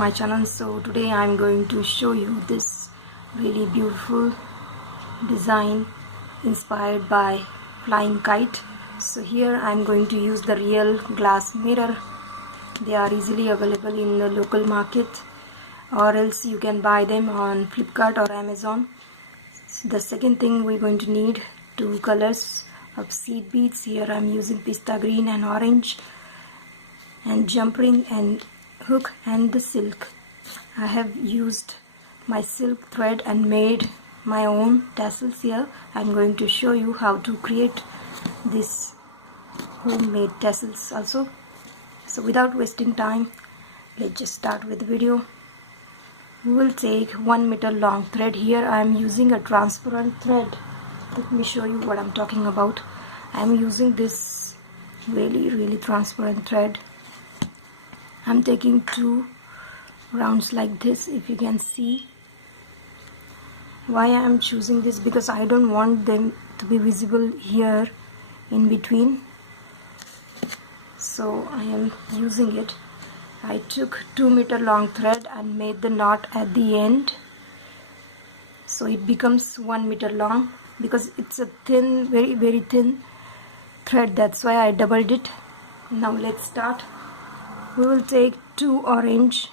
my channel. So today I'm going to show you this really beautiful design inspired by flying kite. So here I'm going to use the real glass mirror. They are easily available in the local market, or else you can buy them on Flipkart or Amazon. So the second thing we're going to need two colors of seed beads. Here I'm using pista green and orange, and jump ring and hook and the silk. I have used my silk thread and made my own tassels here. I'm going to show you how to create this homemade tassels also. So without wasting time, let's just start with the video. We will take 1 meter long thread. Here I am using a transparent thread. Let me show you what I'm talking about. I am using this really transparent thread. I'm taking 2 rounds like this, if you can see. Why I am choosing this? Because I don't want them to be visible here in between, so I am using it. I took 2 meter long thread and made the knot at the end, so it becomes 1 meter long. Because it's a thin, very thin thread, that's why I doubled it. Now let's start. We will take 2 orange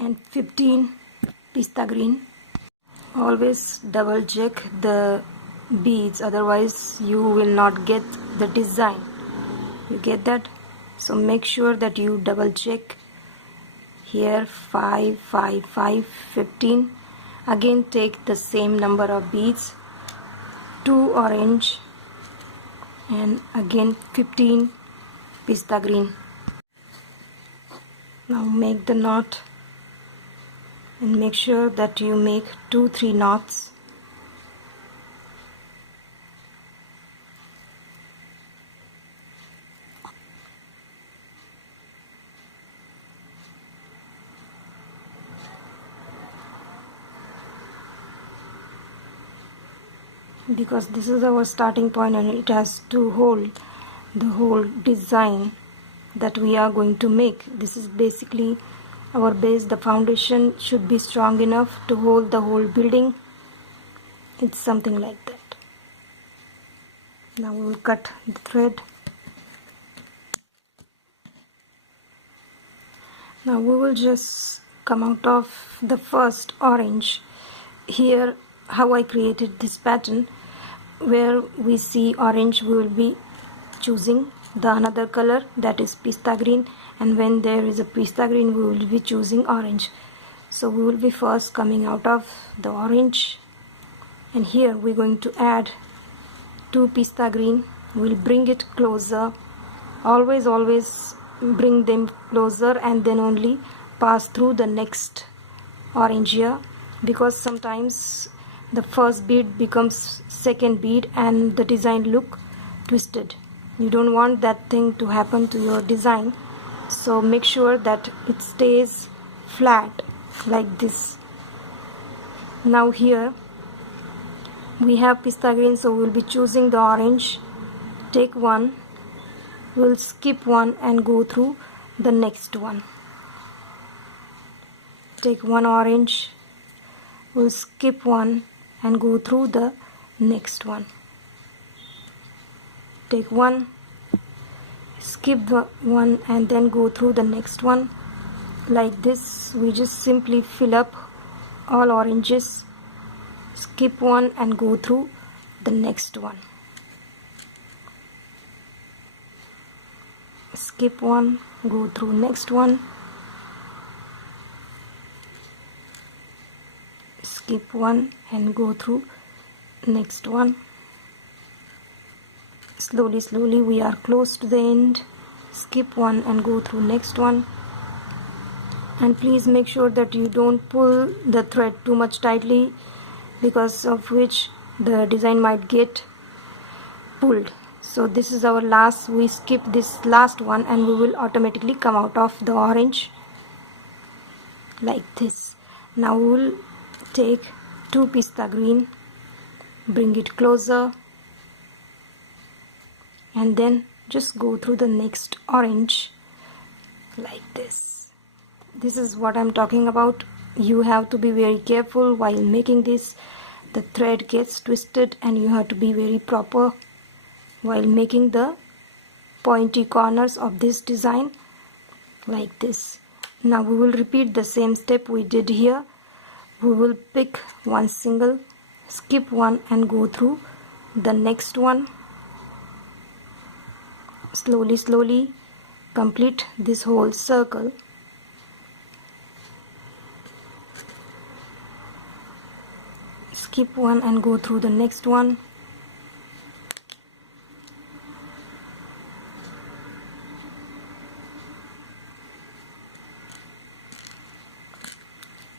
and 15 pista green. Always double check the beads, otherwise you will not get the design. You get that? So make sure that you double check. Here 5, 5, 5, 15. Again take the same number of beads, 2 orange and again 15 pista green. Now make the knot and make sure that you make 2-3 knots. Because this is our starting point and it has to hold the whole design that we are going to make. This is basically our base. The foundation should be strong enough to hold the whole building. It's something like that. Now we will cut the thread. Now we will just come out of the first orange. Here how I created this pattern, where we see orange, we will be choosing the another color, that is pista green, and when there is a pista green we will be choosing orange. So we will be first coming out of the orange, and here we're going to add 2 pista green. We'll bring it closer. Always bring them closer and then only pass through the next orange here, because sometimes the first bead becomes second bead and the design look twisted. You don't want that thing to happen to your design, so make sure that it stays flat like this. Now here we have pista green, so we'll be choosing the orange. Take one, we'll skip one and go through the next one. Take one orange, we'll skip one and go through the next one. Take one, skip the one and then go through the next one. Like this, we just simply fill up all oranges, skip one and go through the next one. Skip one, go through next one. Skip one and go through next one. Slowly we are close to the end. Skip one and go through next one. And please make sure that you don't pull the thread too much tightly, because of which the design might get pulled. So this is our last. We skip this last one and we will automatically come out of the orange like this. Now we will take 2 pista green, bring it closer, and then just go through the next orange like this is what I'm talking about. You have to be very careful while making this. The thread gets twisted and you have to be very proper while making the pointy corners of this design, like this. Now we will repeat the same step we did here. We will pick one single, skip one and go through the next one. Slowly complete this whole circle. Skip one and go through the next one.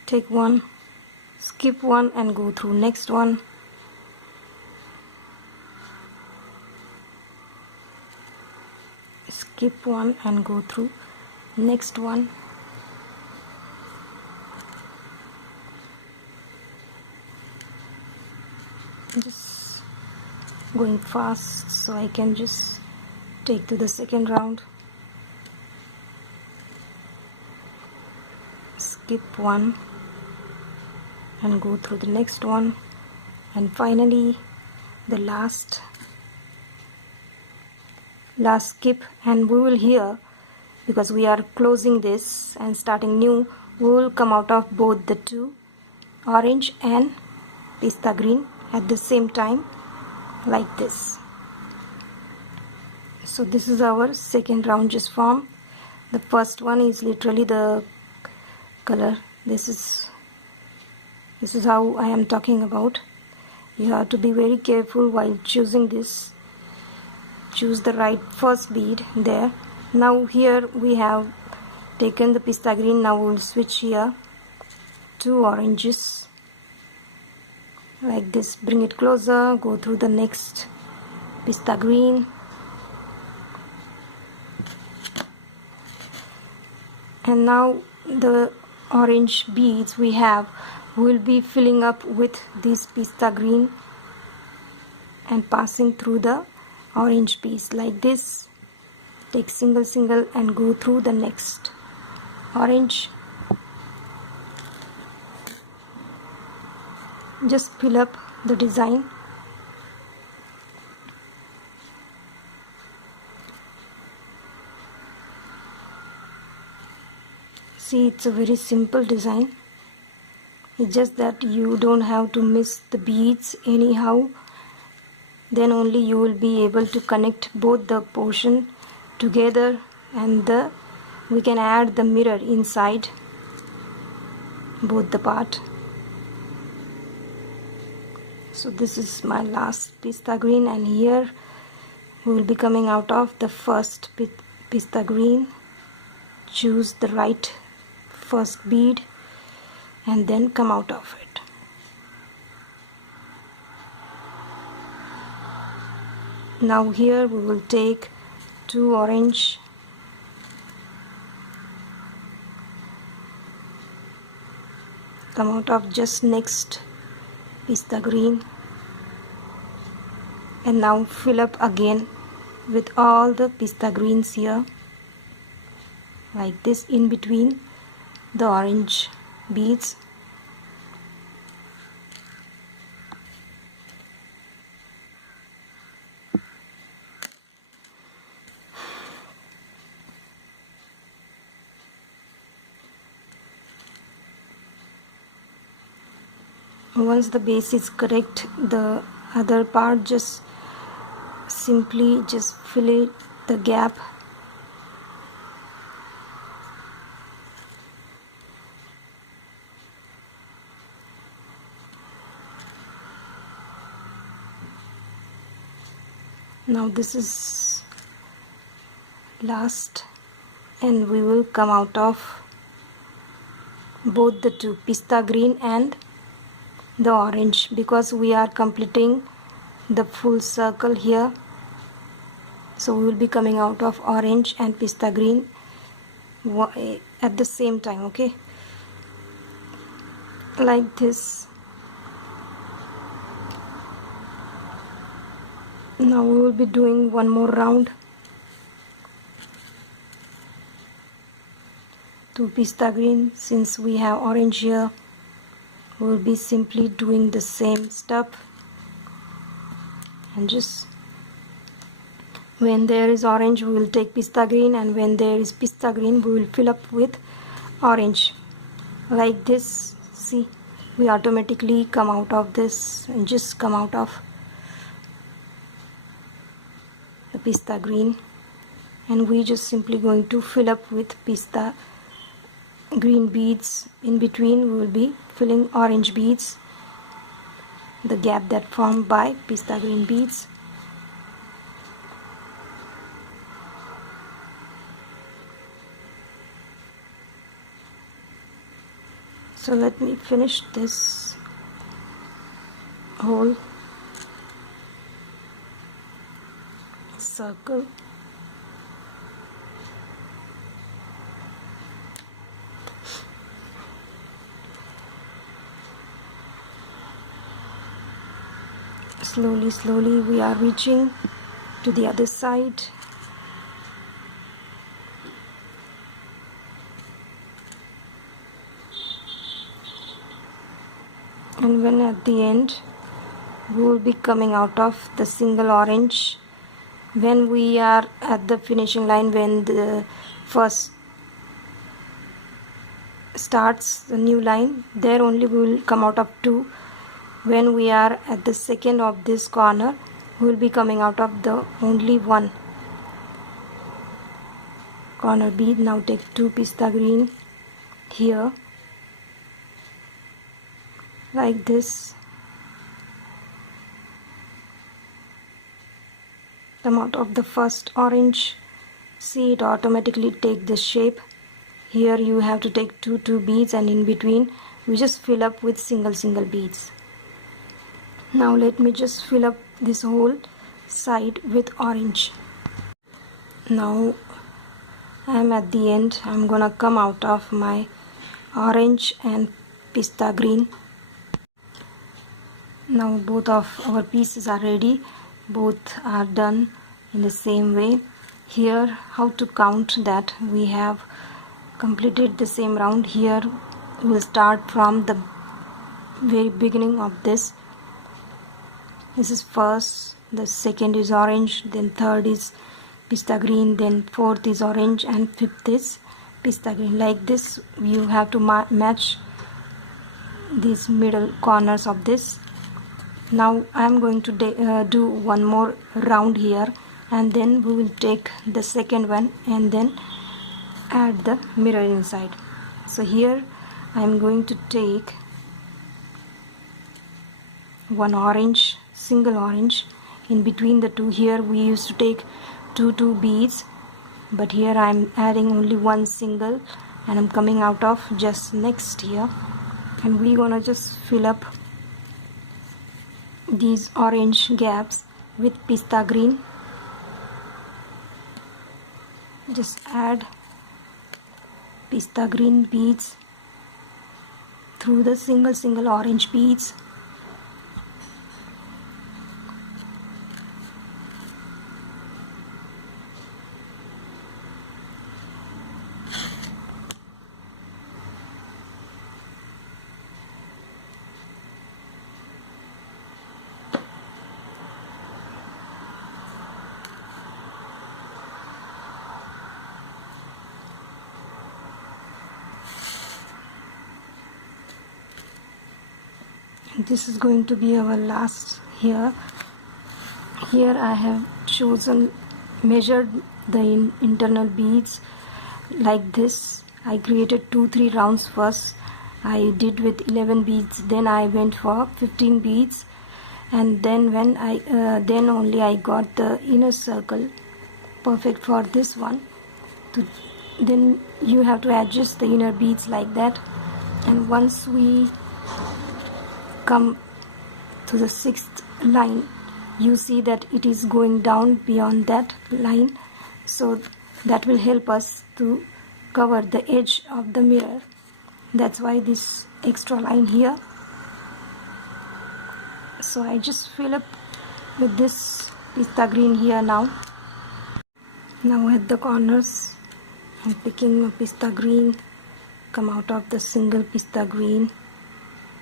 Take one, skip one and go through next one. Skip one and go through next one. Just going fast so I can just take to the second round. Skip one and go through the next one, and finally the last skip. And we will here, because we are closing this and starting new, we will come out of both the two, orange and pista green, at the same time, like this. So this is our second round just formed. The first one is literally the color. This is how I am talking about. You have to be very careful while choosing this. Choose the right first bead there. Now here we have taken the pista green. Now we will switch here to oranges, like this. Bring it closer, go through the next pista green, and now the orange beads we have will be filling up with this pista green and passing through the orange piece, like this. Take single and go through the next orange. Just fill up the design. See, it's a very simple design. It's just that you don't have to miss the beads anyhow. Then only you will be able to connect both the portion together, and we can add the mirror inside both the part. So this is my last pista green, and here we will be coming out of the first pista green. Choose the right first bead and then come out of it. Now here we will take two orange, come out of just next pista green, and now fill up again with all the pista greens here, like this, in between the orange beads. Once the base is correct, the other part just simply just fill it, the gap. Now this is last, and we will come out of both the two, pista green and the orange, because we are completing the full circle here. So we will be coming out of orange and pista green at the same time, okay, like this. Now we will be doing one more round. to pista green. Since we have orange here, we'll be simply doing the same step, and just when there is orange we will take pista green, and when there is pista green we will fill up with orange like this. See, we automatically come out of this and just come out of the pista green, and we just simply going to fill up with pista green beads. In between we will be filling orange beads, the gap that formed by pista green beads. So let me finish this whole circle. Slowly we are reaching to the other side. And when at the end we will be coming out of the single orange, when we are at the finishing line, when the first starts the new line, there only we will come out of two. When we are at the second of this corner, we will be coming out of the only one corner bead. Now take two pista green here like this, come out of the first orange. See, it automatically take this shape. Here you have to take two beads, and in between we just fill up with single beads. Now let me just fill up this whole side with orange. Now I am at the end. I'm gonna come out of my orange and pista green. Now both of our pieces are ready. Both are done in the same way. Here, how to count that we have completed the same round. Here we'll start from the very beginning of this. This is first, the second is orange, then third is pista green, then fourth is orange, and fifth is pista green. Like this you have to match these middle corners of this. Now I am going to do one more round here, and then we will take the second one and then add the mirror inside. So here I am going to take one orange, single orange. In between the two, here we used to take two beads, but here I am adding only one single, and I'm coming out of just next here, and we're gonna just fill up these orange gaps with pista green. Just add pista green beads through the single orange beads. This is going to be our last here. Here I have measured the internal beads like this. I created 2-3 rounds first. I did with 11 beads, then I went for 15 beads, and then when then only I got the inner circle perfect for this one. Then you have to adjust the inner beads like that, and once we come to the 6th line, you see that it is going down beyond that line, so that will help us to cover the edge of the mirror. That's why this extra line here. So I just fill up with this pista green here. Now at the corners I'm picking a pista green come out of the single pista green,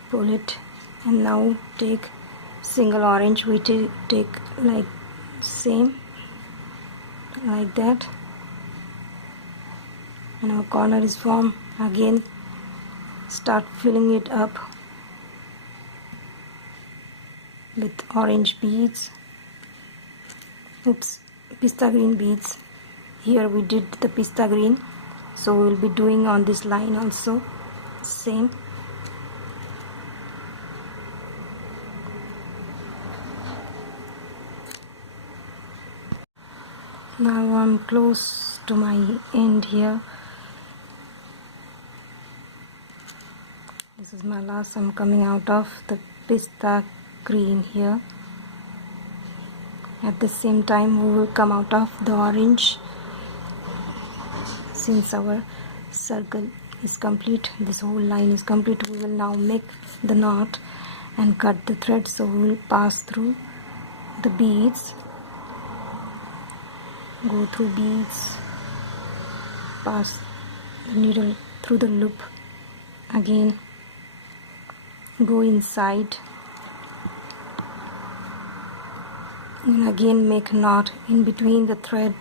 pull it, and now take single orange. We take like same, like that, and our corner is formed. Again start filling it up with orange beads, pista green beads. Here we did the pista green, so we will be doing on this line also same. Now I'm close to my end here. This is my last. I'm coming out of the pista green here. At the same time we will come out of the orange. Since our circle is complete, this whole line is complete, we will now make the knot and cut the thread. So we will pass through the beads, go through beads, pass the needle through the loop, again go inside, and again make a knot in between the thread.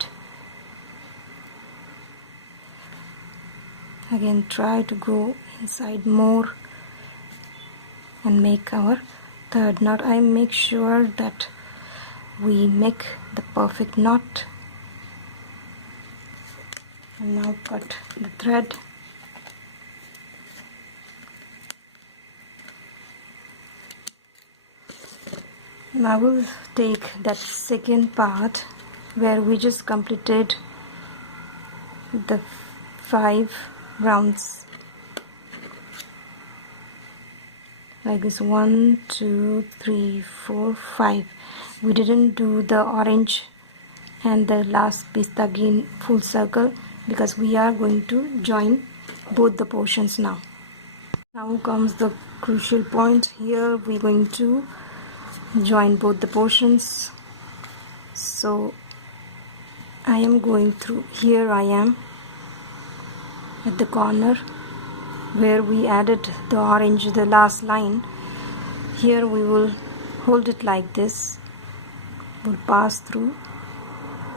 Again try to go inside more and make our third knot. I make sure that we make the perfect knot. And now cut the thread. Now we'll take that second part where we just completed the 5 rounds, like this, 1 2 3 4 5. We didn't do the orange and the last pista green full circle because we are going to join both the portions now. Now comes the crucial point. Here we're going to join both the portions. So I am going through, here I am at the corner where we added the orange, the last line. Here we will hold it like this, we'll pass through.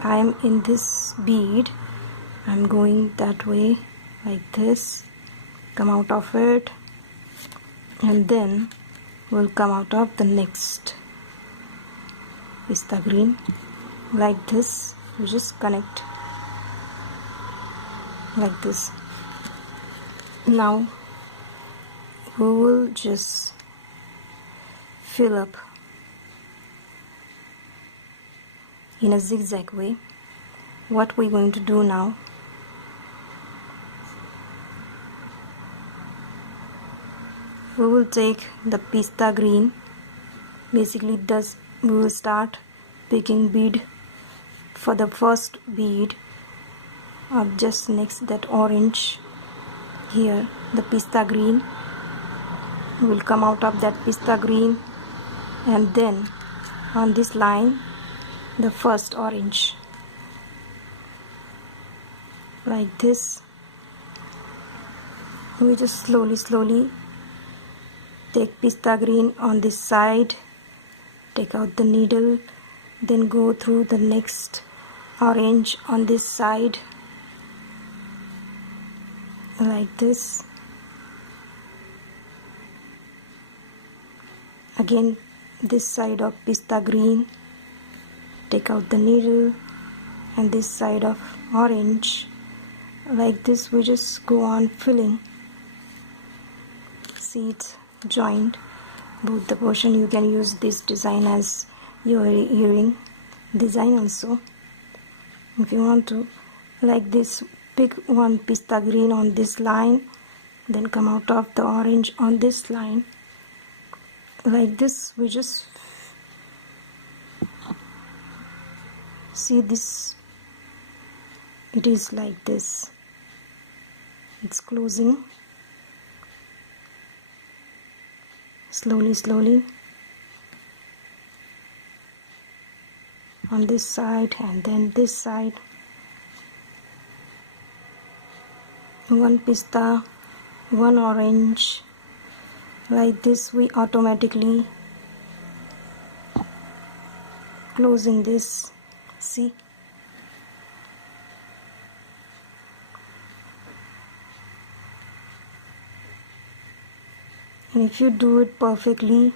I am in this bead, I'm going that way like this, come out of it, and then we'll come out of the next pista green like this. We just connect like this. Now we will just fill up in a zigzag way. What we're going to do now, we will take the pista green. Basically this, we will start picking bead for the first bead of just next that orange. Here the pista green will come out of that pista green, and then on this line the first orange like this. We just slowly take pista green on this side, take out the needle, then go through the next orange on this side like this. Again this side of pista green, take out the needle, and this side of orange like this. We just go on filling. See, it's joined both the portion. You can use this design as your earring design also if you want to. Like this, pick one pista green on this line, then come out of the orange on this line like this. We just see this, it is like this, it's closing slowly on this side and then this side. One pista one orange. Like this we automatically closing this. See, and if you do it perfectly,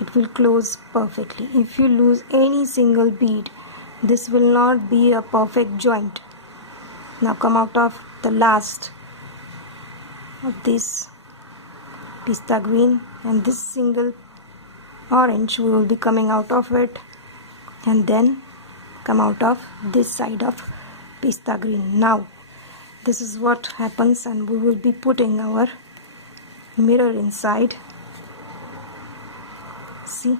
it will close perfectly. If you lose any single bead, this will not be a perfect joint. Now come out of the last of this pista green, and this single orange we will be coming out of it, and then come out of this side of pista green. Now this is what happens, and we will be putting our mirror inside. See,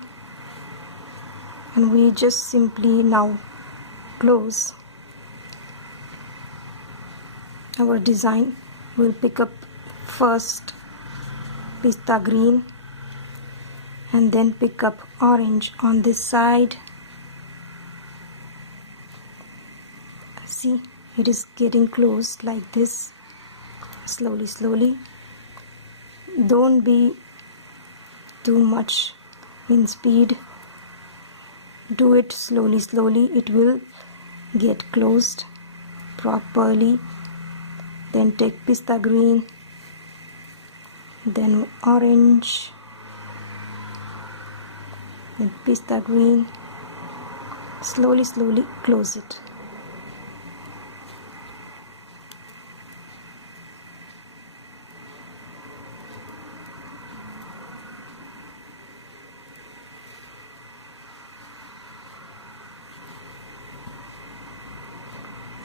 and we just simply now close our design. We'll pick up first pista green and then pick up orange on this side. See, it is getting closed like this. Slowly. Don't be too much in speed. Do it slowly. It will get closed properly. Then take pista green, then orange, then pista green. Slowly close it.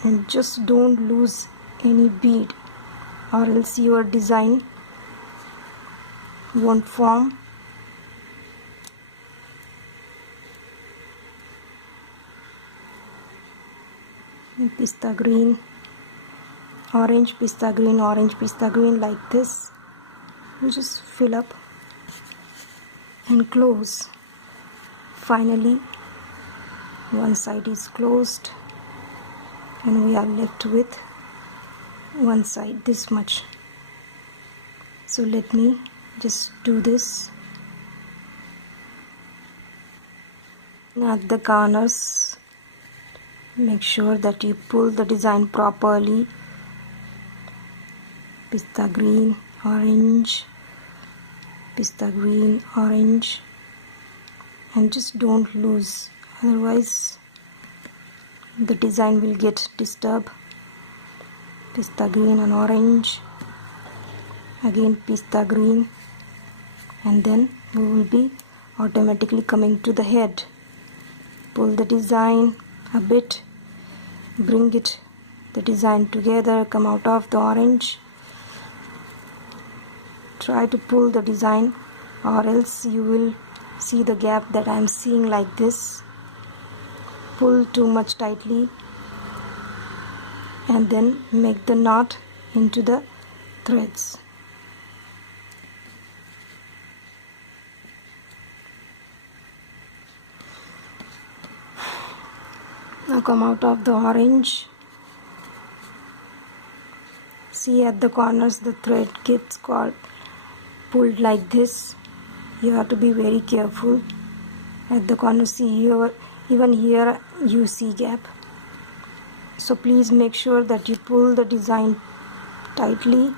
And just don't lose any bead, or else your design won't form. And pista green, orange, pista green, orange, pista green, like this. You just fill up and close. Finally, one side is closed, and we are left with one side, this much. So let me just do this. At the corners, make sure that you pull the design properly. Pista green, orange, pista green, orange, and just don't lose, otherwise the design will get disturbed. Pista green and orange, again pista green, and then we will be automatically coming to the head. Pull the design a bit, bring the design together, come out of the orange. Try to pull the design, or else you will see the gap that I am seeing like this. Pull too much tightly, and then make the knot into the threads. Now come out of the orange. See, at the corners the thread gets caught, pulled like this. You have to be very careful at the corner. See here, even here you see gap. So please make sure that you pull the design tightly.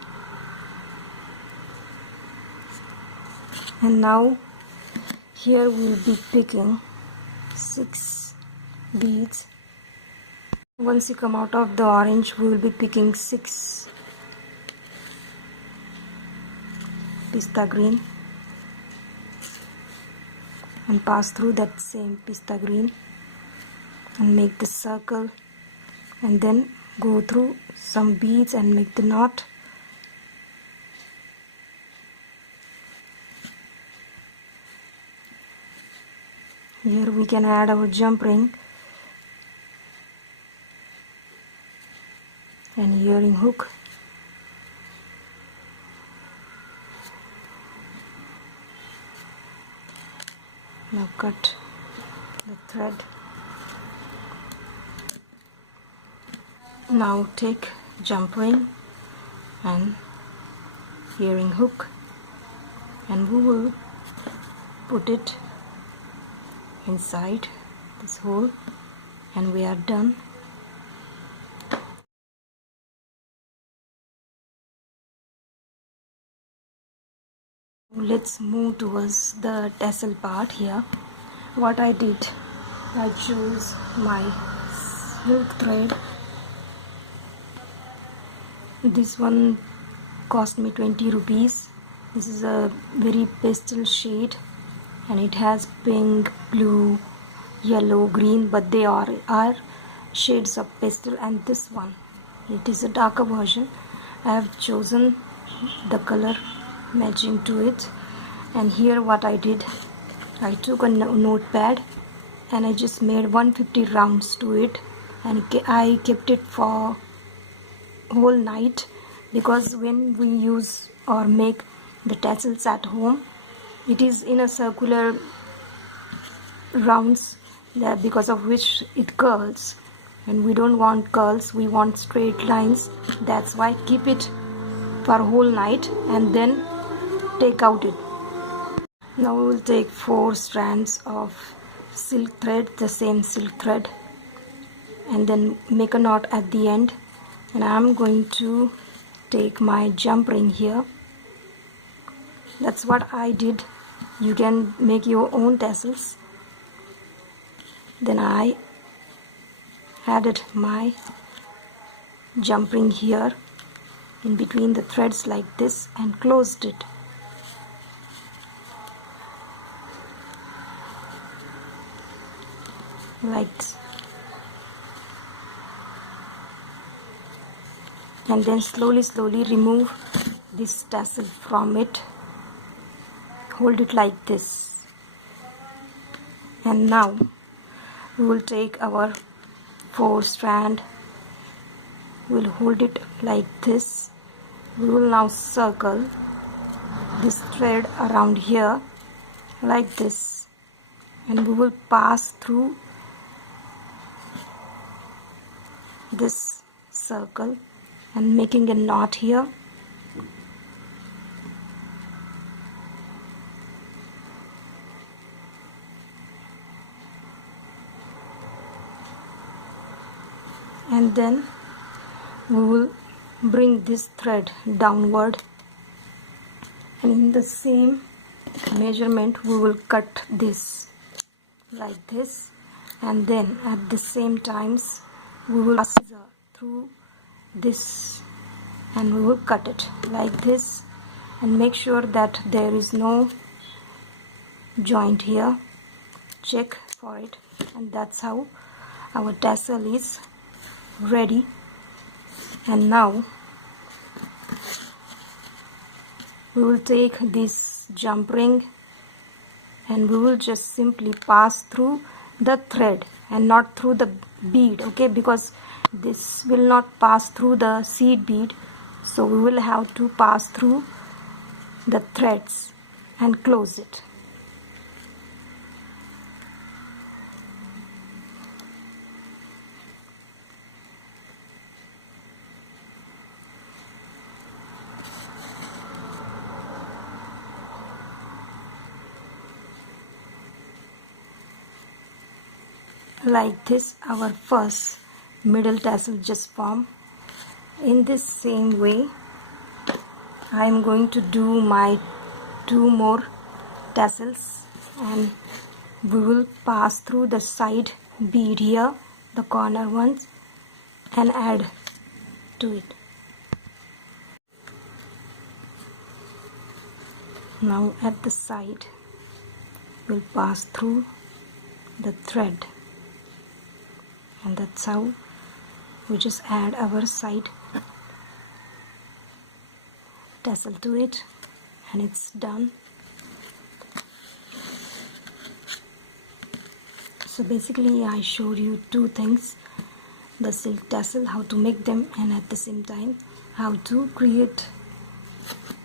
And now here we will be picking 6 beads. Once you come out of the orange, we will be picking 6 pista green and pass through that same pista green and make the circle, and then go through some beads and make the knot. Here we can add our jump ring and earring hook. Now cut the thread. Now take jump ring and earring hook, and we will put it inside this hole, and we are done. Let's move towards the tassel part. Here what I did, I chose my silk thread. This one cost me 20 rupees. This is a very pastel shade, and it has pink, blue, yellow, green, but they are shades of pastel. And this one, it is a darker version. I have chosen the color matching to it. And here what I did, I took a notepad and I just made 150 rounds to it, and I kept it for whole night, because when we use or make the tassels at home, it is in a circular rounds, that because of which it curls, and we don't want curls, we want straight lines. That's why keep it for whole night and then take out it. Now we will take 4 strands of silk thread, the same silk thread, and then make a knot at the end. And I'm going to take my jump ring here. That's what I did. You can make your own tassels. Then I added my jump ring here in between the threads like this and closed it. Like this. And then slowly remove this tassel from it. Hold it like this. And now we will take our 4 strand, we'll hold it like this. We will now circle this thread around here like this, and we will pass through this circle and making a knot here. And then we will bring this thread downward, and in the same measurement we will cut this like this, and then at the same times we will pass through this and we will cut it like this, and make sure that there is no joint here. Check for it, and that's how our tassel is ready. And now we will take this jump ring and we will just simply pass through the thread and not through the bead, okay, because this will not pass through the seed bead, so we will have to pass through the threads and close it. Like this, our first middle tassel just formed. In this same way, I am going to do my 2 more tassels, and we will pass through the side bead here, the corner ones, and add to it. Now at the side, we'll pass through the thread, and that's how we just add our side tassel to it, and it's done. So basically I showed you 2 things: the silk tassel, how to make them, and at the same time how to create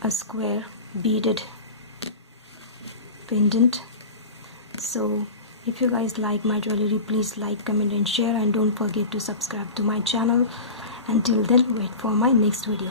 a square beaded pendant. So if you guys like my jewelry, please like, comment and share, and don't forget to subscribe to my channel. Until then, wait for my next video.